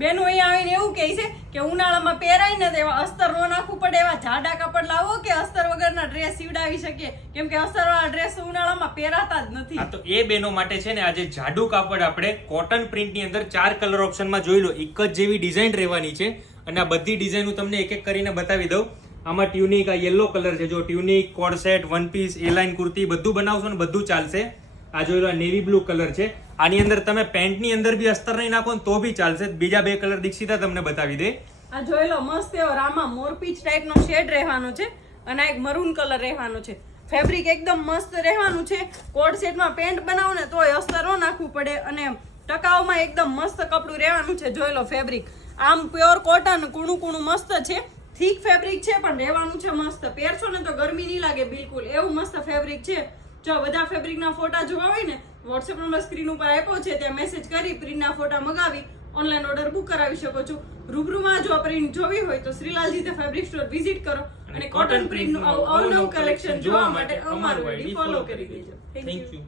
બેનો અહીંયા આવીને એવું કહે છે કે ઉનાળામાં પહેરાય ને એવા અસ્તર ન નાખવું પડે, એવા જાડા કાપડ લાવો કે અસ્તર વગરના ડ્રેસ સીવડાવી શકીએ, કેમ કે અસ્તર વાળા ડ્રેસ ઉનાળામાં પહેરાતા જ નથી. હા, તો એ બેનો માટે છે ને આજે જાડુ કાપડ આપણે કોટન પ્રિન્ટ ની અંદર 4 કલર ઓપ્શનમાં જોઈ લો. એક જ જેવી ડિઝાઇન રહેવાની છે અને આ બધી ડિઝાઇન હું તમને એક એક કરીને બતાવી દઉં. આમાં ટ્યુનિક, આ યલો કલર છે, જો tunic, co-ord set, one piece, A line kurti બધું બનાવશો ને બધું ચાલશે. આ જોઈ લો, આ નેવી બ્લુ કલર છે. આની અંદર તમે પેન્ટ ની અંદર બી અસ્તર નહીં નાખો ને તો બી ચાલશે. બીજા 2 કલર દીક્ષિતા તમને બતાવી દે. આ જોઈ લો, મસ્ત એવો રામા મોરપીચ ટાઈપનો શેડ રહેવાનો છે અને એક મરૂન કલર રહેવાનો છે. ફેબ્રિક એકદમ મસ્ત રહેવાનું છે. કોડ સેટમાં પેન્ટ બનાવો ને તોય અસ્તર ન નાખવું પડે અને ટકાઉમાં એકદમ મસ્ત કપડું રહેવાનું છે. જોઈ લો ફેબ્રિક, આમ પ્યોર કોટન, કૂણું કૂણું મસ્ત છે. થીક ફેબ્રિક છે પણ રહેવાનું છે મસ્ત. પહેરશો ને તો ગરમી નહીં લાગે બિલકુલ, એવું મસ્ત ફેબ્રિક છે. જો બધા ફેબ્રિકના ફોટા જોવા હોય ને વોટ્સએપ નંબર સ્ક્રીન ઉપર આપ્યો છે, ત્યાં મેસેજ કરી પ્રિન્ટના ફોટા મંગાવી ઓનલાઈન ઓર્ડર બુક કરાવી શકો છો. રૂબરૂમાં જો પ્રિન્ટ જોવી હોય તો શ્રીલાલજી ધ ફેબ્રિક સ્ટોર વિઝિટ કરો અને કોટન પ્રિન્ટનું અવનવું કલેક્શન જોવા માટે અમારું આઈડી ફોલો કરી દેજો. Thank you.